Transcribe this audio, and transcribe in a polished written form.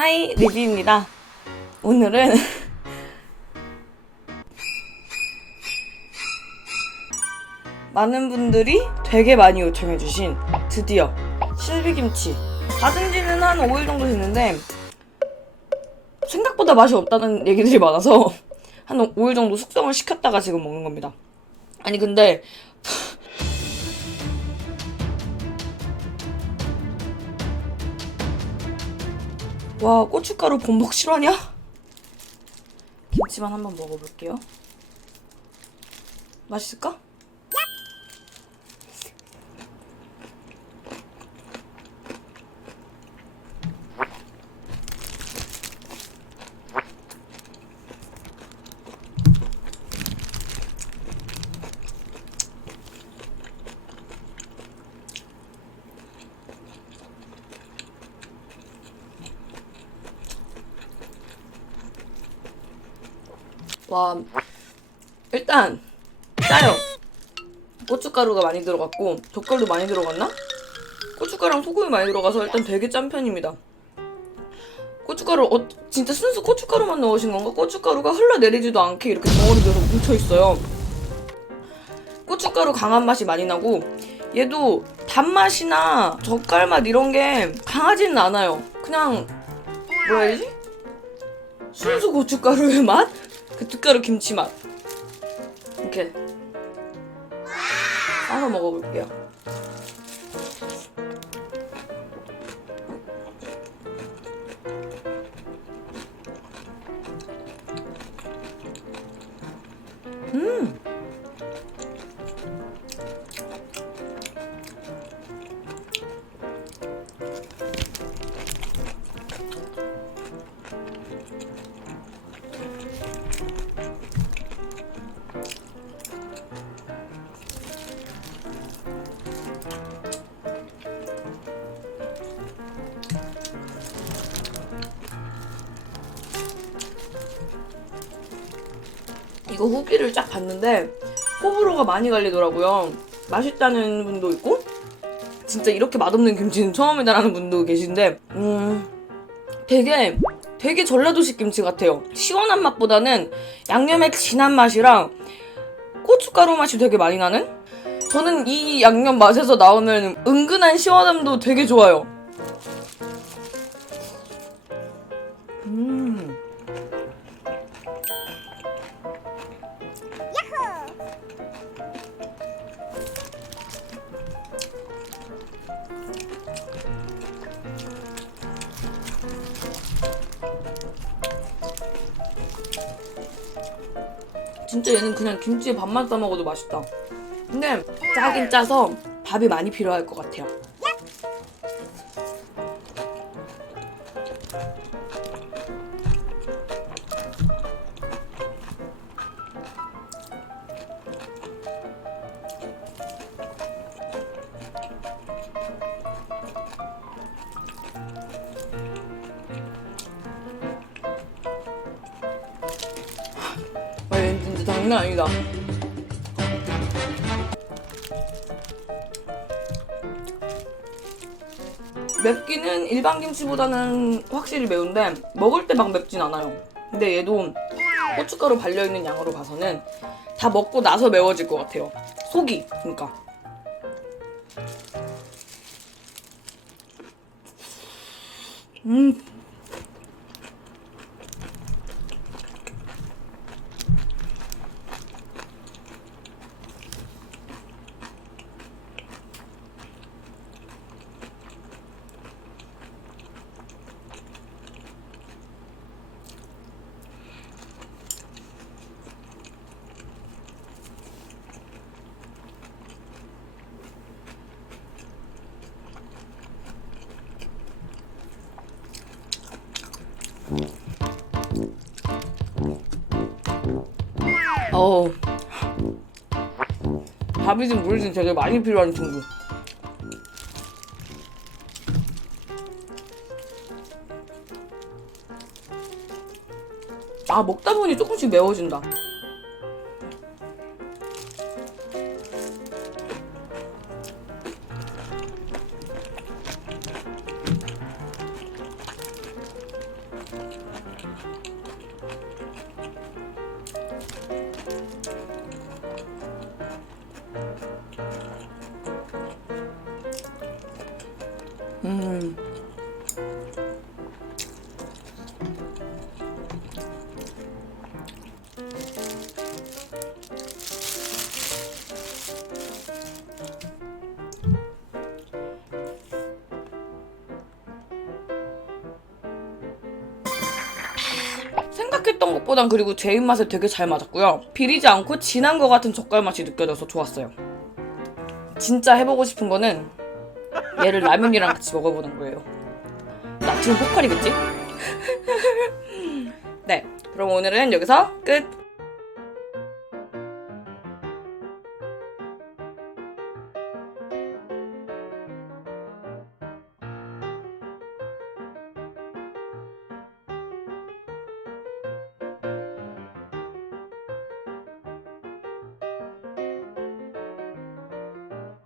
하이 리비입니다. 오늘은 많은 분들이 되게 많이 요청해주신 드디어 실비김치 받은 지는 한 5일 정도 됐는데 생각보다 맛이 없다는 얘기들이 많아서 한 5일 정도 숙성을 시켰다가 지금 먹는 겁니다. 아니 근데 와, 고춧가루 범벅 실화냐? 김치만 한번 먹어볼게요. 맛있을까? 와, 일단 짜요. 고춧가루가 많이 들어갔고 젓갈도 많이 들어갔나? 고춧가루랑 소금이 많이 들어가서 일단 되게 짠 편입니다. 고춧가루 진짜 순수 고춧가루만 넣으신 건가? 고춧가루가 흘러내리지도 않게 이렇게 덩어리 돼서 뭉쳐있어요. 고춧가루 강한 맛이 많이 나고 얘도 단맛이나 젓갈맛 이런 게 강하지는 않아요. 그냥 뭐라 해야 되지? 순수 고춧가루의 맛? 그 득가루 김치 맛. 이렇게 싸서 먹어볼게요. 이거 후기를 쫙 봤는데 호불호가 많이 갈리더라고요. 맛있다는 분도 있고 진짜 이렇게 맛없는 김치는 처음이다라는 분도 계신데 되게 전라도식 김치 같아요. 시원한 맛보다는 양념의 진한 맛이랑 고춧가루 맛이 되게 많이 나는? 저는 이 양념 맛에서 나오는 은근한 시원함도 되게 좋아요. 진짜 얘는 그냥 김치에 밥만 싸 먹어도 맛있다. 근데 짜긴 짜서 밥이 많이 필요할 것 같아요. 얘는 진짜 장난 아니다. 맵기는 일반 김치보다는 확실히 매운데 먹을 때 막 맵진 않아요. 근데 얘도 고춧가루 발려있는 양으로 봐서는 다 먹고 나서 매워질 것 같아요. 속이 그러니까. 어우, 밥이든 물이든 되게 많이 필요한 친구. 아, 먹다 보니 조금씩 매워진다. 음. 생각했던 것보단 그리고 제 입맛에 되게 잘 맞았고요. 비리지 않고 진한 것 같은 젓갈 맛이 느껴져서 좋았어요. 진짜 해보고 싶은 거는 얘를 라면이랑 같이 먹어보는 거예요. 나트륨 폭발이겠지? 네, 그럼 오늘은 여기서 끝!